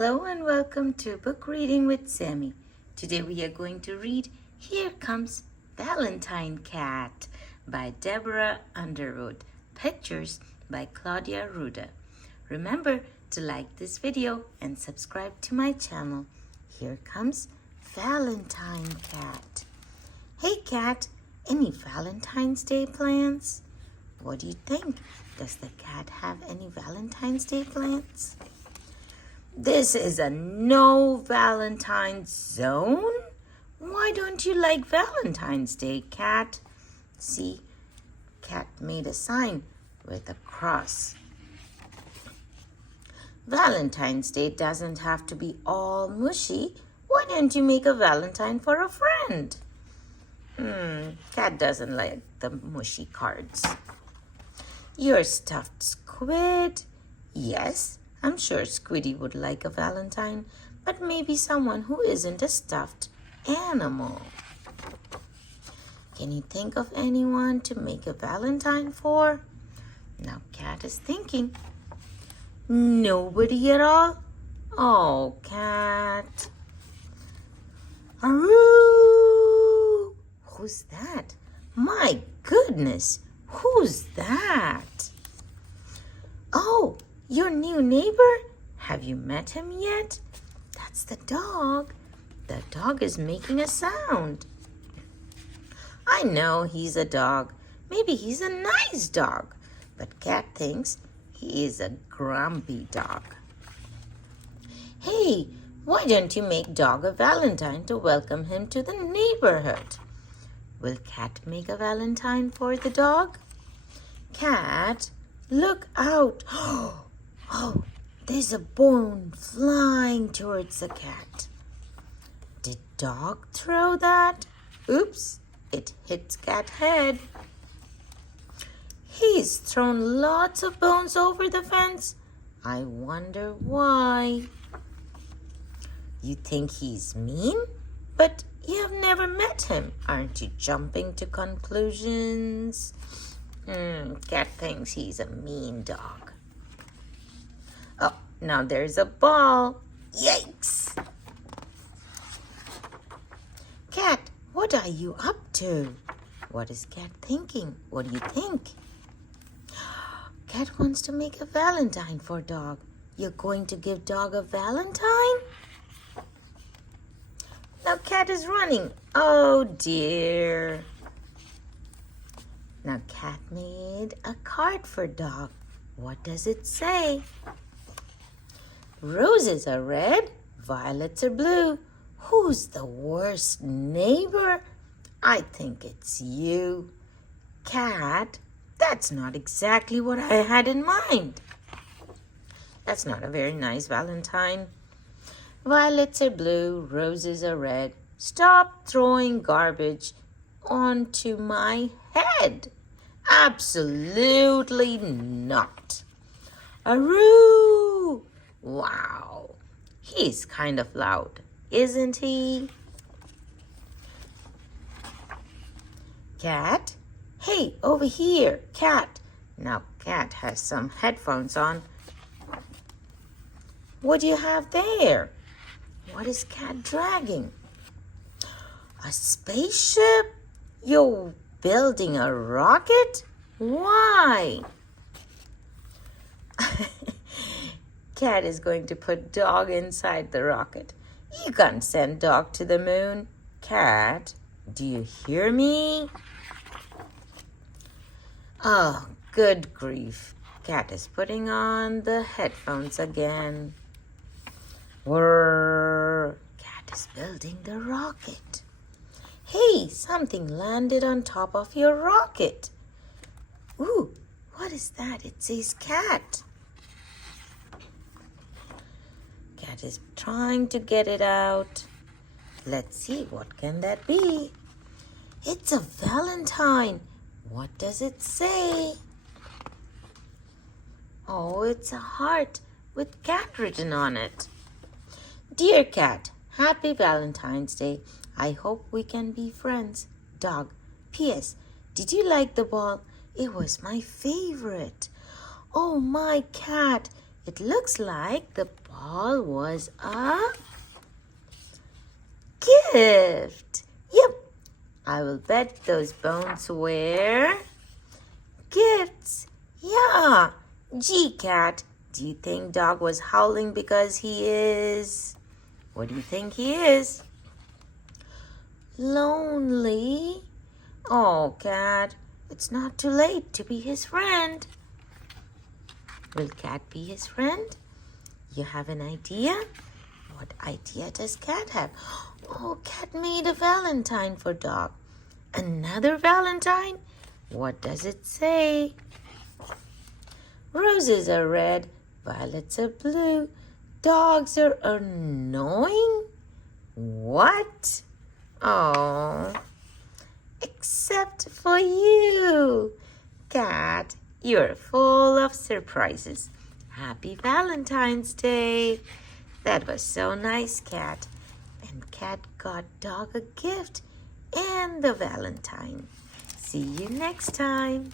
Hello and welcome to Book Reading with Sammy. Today we are going to read Here Comes Valentine Cat by Deborah Underwood. Pictures by Claudia Ruda. Remember to like this video and subscribe to my channel. Here comes Valentine Cat. Hey cat, any Valentine's Day plans? What do you think? Does the cat have any Valentine's Day plans? This is a no Valentine's zone? Why don't you like Valentine's Day, cat? See, cat made a sign with a cross. Valentine's Day doesn't have to be all mushy. Why don't you make a Valentine for a friend? Cat doesn't like the mushy cards. Your stuffed squid? Yes, I'm sure Squiddy would like a Valentine, but maybe someone who isn't a stuffed animal. Can you think of anyone to make a Valentine for? Now Cat is thinking. Nobody at all? Oh, Cat. Aroo! Who's that? My goodness, who's that? Oh, your new neighbor? Have you met him yet? That's the dog. The dog is making a sound. I know he's a dog. Maybe he's a nice dog. But Cat thinks he is a grumpy dog. Hey, why don't you make Dog a Valentine to welcome him to the neighborhood? Will Cat make a Valentine for the dog? Cat, look out. Oh, there's a bone flying towards the cat. Did dog throw that? Oops, it hit Cat's head. He's thrown lots of bones over the fence. I wonder why. You think he's mean? But you have never met him. Aren't you jumping to conclusions? Cat thinks he's a mean dog. Oh, now there's a ball. Yikes! Cat, what are you up to? What is Cat thinking? What do you think? Cat wants to make a Valentine for Dog. You're going to give Dog a Valentine? Now Cat is running. Oh dear. Now Cat made a card for Dog. What does it say? Roses are red, violets are blue. Who's the worst neighbor? I think it's you. Cat, that's not exactly what I had in mind. That's not a very nice Valentine. Violets are blue, roses are red. Stop throwing garbage onto my head. Absolutely not. Aroo! Wow, he's kind of loud, isn't he? Cat? Hey, over here, Cat. Now Cat has some headphones on. What do you have there? What is Cat dragging? A spaceship? You're building a rocket? Why? Cat is going to put Dog inside the rocket. You can't send Dog to the moon. Cat, do you hear me? Oh, good grief. Cat is putting on the headphones again. Whirr. Cat is building the rocket. Hey, something landed on top of your rocket. Ooh, what is that? It says cat. Cat is trying to get it out. Let's see, what can that be? It's a Valentine. What does it say? Oh, it's a heart with cat written on it. Dear Cat, happy Valentine's Day. I hope we can be friends. Dog. P.S. Did you like the ball? It was my favorite. Oh, my cat. It looks like the ball was a gift. Yep, I will bet those bones were gifts. Yeah. Gee, cat, do you think dog was howling because he is... What do you think he is? Lonely? Oh, cat, it's not too late to be his friend. Will cat be his friend? You have an idea? What idea does cat have? Oh, cat made a Valentine for dog. Another Valentine? What does it say? Roses are red, violets are blue, dogs are annoying? What? Oh, except for you. Cat, you're full of surprises. Happy Valentine's Day. That was so nice, Cat. And Cat got dog a gift and the Valentine. See you next time.